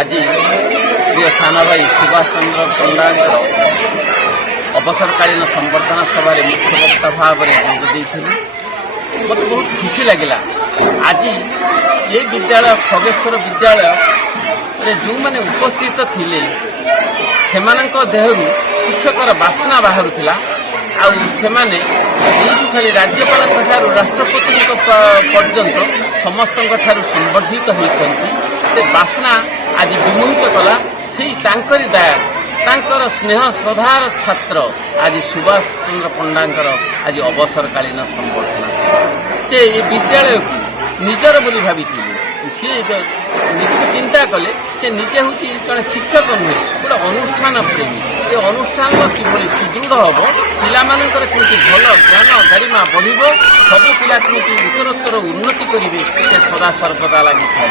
आज प्रिय सान भाई सुभाष चंद्र पंडा अवसरकालीन संबर्धना सभा मुख्य वक्ता भाव में जोग मत बहुत खुशी लगे। आज ये विद्यालय खगेश्वर विद्यालय जो मैंने उपस्थित थिले सेमानक देहरु शिक्षकर बासना बाहरुला आने खाली राज्यपाल राष्ट्रपति पर्यंत समस्त संबर्धित होती से बासना आज विमोहित कला से दया तांकर स्नेह श्रद्धार छात्र आज सुभाष चंद्र पंडांकर आज अवसरकालीन संबर्धना से विद्यालय को निजर बोली भावी सी निजक चिंता कले से निजे हूँ जड़े शिक्षक नुहे गोटे अनुष्ठान प्रेमी ये अनुष्ठान किभली सुदृढ़ हम पिलामानकर केमती भल ज्ञान गारिमा बढ़ सबू पिला केमती उत्तरोत्तर उन्नति करेंगे से सदा सर्वदा लगी था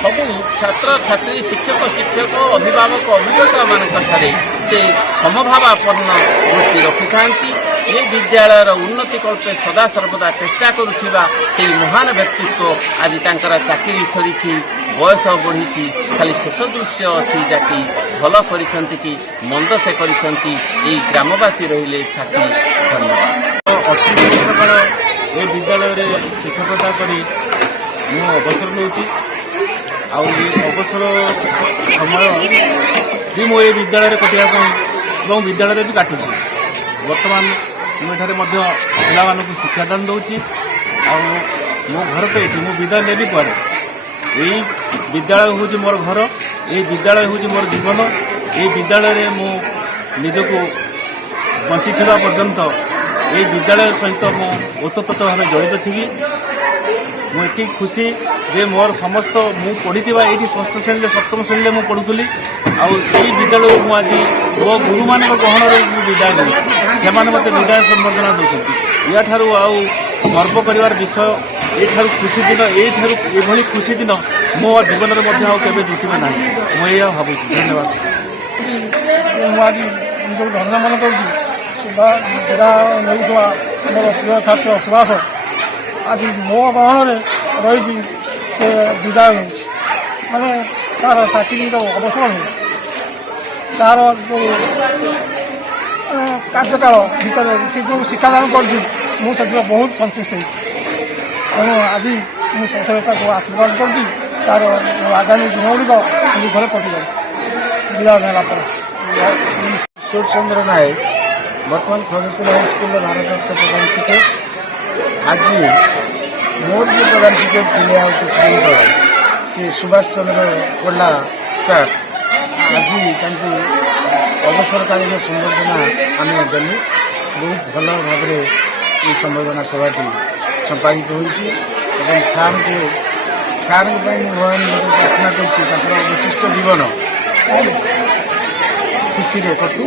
सबू छात्र छात्री शिक्षक शिक्षक अभिभावक अभिभावक मान से समभावापन्न वृत्ति रखि था। ये विद्यालयर उन्नति कल्पे सदा सर्वदा चेष्टा करुवा से महान व्यक्तित्व आज तांकर चाकरी सरी बयस बढ़ी खाली शेष दृश्य अच्छी जाकि भल कर मंद से कर ग्रामवासी रहिले साथी धन्यवाद। ये विद्यालय शिक्षकता करी अवसर नौची अवसर समय भी मो ये विद्यालय कटिया विद्यालय भी काटुची बर्तमान मुझे पिला शिक्षादान दूसरी मो घर पे ये विदाय नेबी पर यही विद्यालय हूँ मोर घर ये विद्यालय हूँ मोर जीवन ये विद्यालय मु निजक बंची पर्यंत ये विद्यालय सहित मु ओतप्रोत भाव जड़ित थी। मुझे खुशी जे मोर समस्त मु पढ़ी ये षष्ठ श्रेणी सप्तम श्रेणी में पढ़ुली आई विद्यालय मुझे मो गुरु मान गहन विदाय नहीं से मत विदाय संबर्धना दूसरी या गर्व कर विषय ये खुशी दिन ये खुशी दिन मो जीवन में जुटवे ना मुझे भावुँ। धन्यवाद। मुझे धन्य मन कर प्रिय छात्र सुभाष आज मो गहन रही से विदाय माने तार चाकरी अवसर हो तार जो कार्यकाल भितर से जो शिक्षादान कर बहुत संतुष्ट हुई तेणु आज मुझे को आशीर्वाद कर तार आगामी दिन गुड़िक घर कटि जाए विदाय नेला ईश्वर चंद्र नायक बर्तमान खगेश्वर हाईस्कूल भारत रत्न प्रधान शिक्षक आज मोर जो प्रधान शिक्षक थे आउ से सुभाष चंद्र पंडा सर आज अवसरकालीन संबर्धना आम देलु बहुत भल भाव ये संबर्धना सभाटी संपादित हो सार भगवान प्रार्थना कर अवशिष्ट जीवन खुशी कटू।